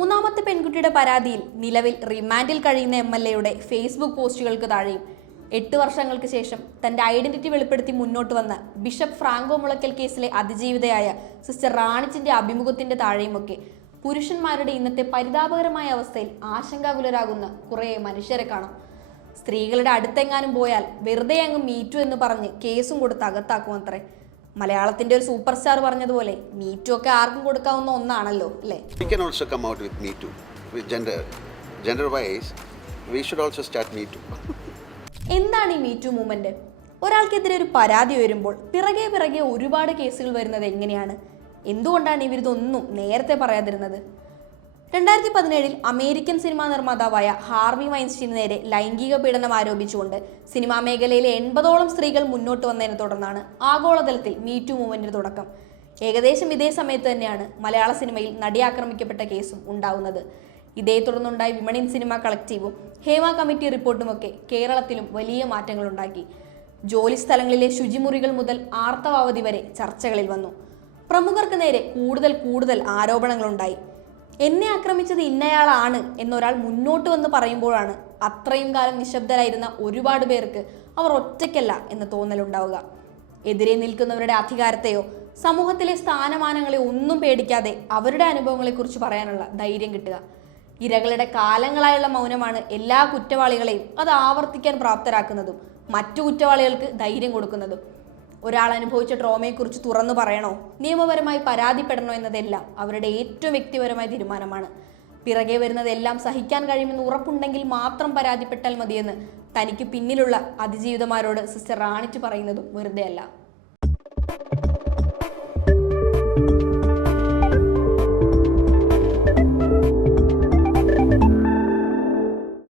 മൂന്നാമത്തെ പെൺകുട്ടിയുടെ പരാതിയിൽ നിലവിൽ റിമാൻഡിൽ കഴിയുന്ന MLA ഫേസ്ബുക്ക് പോസ്റ്റുകൾക്ക് താഴെയും 8 വർഷങ്ങൾക്ക് ശേഷം തന്റെ ഐഡന്റിറ്റി വെളിപ്പെടുത്തി മുന്നോട്ട് വന്ന ബിഷപ്പ് ഫ്രാങ്കോ മുളയ്ക്കൽ കേസിലെ അതിജീവിതയായ സിസ്റ്റർ റാണിച്ചിന്റെ അഭിമുഖത്തിന്റെ താഴെയുമൊക്കെ പുരുഷന്മാരുടെ ഇന്നത്തെ പരിതാപകരമായ അവസ്ഥയിൽ ആശങ്കാകുലരാകുന്ന കുറേ മനുഷ്യരെ കാണാം. സ്ത്രീകളുടെ അടുത്തെങ്ങാനും പോയാൽ വെറുതെ അങ്ങ് മീറ്റു എന്ന് പറഞ്ഞ് കേസും കൊടുത്ത് അകത്താക്കുമത്രേ. മലയാളത്തിന്റെ ഒരു സൂപ്പർ സ്റ്റാർ പറഞ്ഞതുപോലെ മീറ്റു ഒക്കെ ആർക്കും കൊടുക്കാവുന്ന ഒന്നാണല്ലോ അല്ലേ? We can also come out with Me Too. With gender wise, we should also start Me Too. എന്താണ് ഈ മീറ്റു മൂവ്മെന്റ്? ഒരാൾക്കെതിരെ ഒരു പരാതി വരുമ്പോൾ പിറകെ ഒരുപാട് കേസുകൾ വരുന്നത് എങ്ങനെയാണ്? എന്തുകൊണ്ടാണ് ഇവരിതൊന്നും നേരത്തെ പറയാതിരുന്നത്? 2017 അമേരിക്കൻ സിനിമാ നിർമ്മാതാവായ ഹാർവി വൈൻസ്റ്റീന് നേരെ ലൈംഗിക പീഡനം ആരോപിച്ചുകൊണ്ട് സിനിമാ മേഖലയിലെ 80ഓളം സ്ത്രീകൾ മുന്നോട്ട് വന്നതിനെ തുടർന്നാണ് ആഗോളതലത്തിൽ മീറ്റു മൂവ്മെന്റിന് തുടക്കം. ഏകദേശം ഇതേ സമയത്ത് തന്നെയാണ് മലയാള സിനിമയിൽ നടി ആക്രമിക്കപ്പെട്ട കേസും ഉണ്ടാവുന്നത്. ഇതേ തുടർന്നുണ്ടായ വിമൺ ഇൻ സിനിമ കളക്റ്റീവും ഹേമ കമ്മിറ്റി റിപ്പോർട്ടുമൊക്കെ കേരളത്തിലും വലിയ മാറ്റങ്ങൾ ഉണ്ടാക്കി. ജോലി സ്ഥലങ്ങളിലെ ശുചിമുറികൾ മുതൽ ആർത്തവാവധി വരെ ചർച്ചകളിൽ വന്നു. പ്രമുഖർക്ക് നേരെ കൂടുതൽ ആരോപണങ്ങളുണ്ടായി. എന്നെ ആക്രമിച്ചത് ഇന്നയാളാണ് എന്നൊരാൾ മുന്നോട്ട് വന്ന് പറയുമ്പോഴാണ് അത്രയും കാലം നിശബ്ദരായിരുന്ന ഒരുപാട് പേർക്ക് അവർ ഒറ്റയ്ക്കല്ല എന്ന തോന്നലുണ്ടാവുക. എതിരെ നിൽക്കുന്നവരുടെ അധികാരത്തെയോ സമൂഹത്തിലെ സ്ഥാനമാനങ്ങളെ ഒന്നും പേടിക്കാതെ അവരുടെ അനുഭവങ്ങളെക്കുറിച്ച് പറയാനുള്ള ധൈര്യം കിട്ടുക. ഇരകളുടെ കാലങ്ങളായുള്ള മൗനമാണ് എല്ലാ കുറ്റവാളികളെയും അത് ആവർത്തിക്കാൻ പ്രാപ്തരാക്കുന്നതും മറ്റു കുറ്റവാളികൾക്ക് ധൈര്യം കൊടുക്കുന്നതും. ഒരാൾ അനുഭവിച്ച ട്രോമയെക്കുറിച്ച് തുറന്നു പറയണോ, നിയമപരമായി പരാതിപ്പെടണോ എന്നതെല്ലാം അവരുടെ ഏറ്റവും വ്യക്തിപരമായ തീരുമാനമാണ്. പിറകെ വരുന്നതെല്ലാം സഹിക്കാൻ കഴിയുമെന്ന് ഉറപ്പുണ്ടെങ്കിൽ മാത്രം പരാതിപ്പെട്ടാൽ മതിയെന്ന് തനിക്ക് പിന്നിലുള്ള അതിജീവിതമാരോട് സിസ്റ്റർ റാണിച്ച് പറയുന്നതും വെറുതെ അല്ല.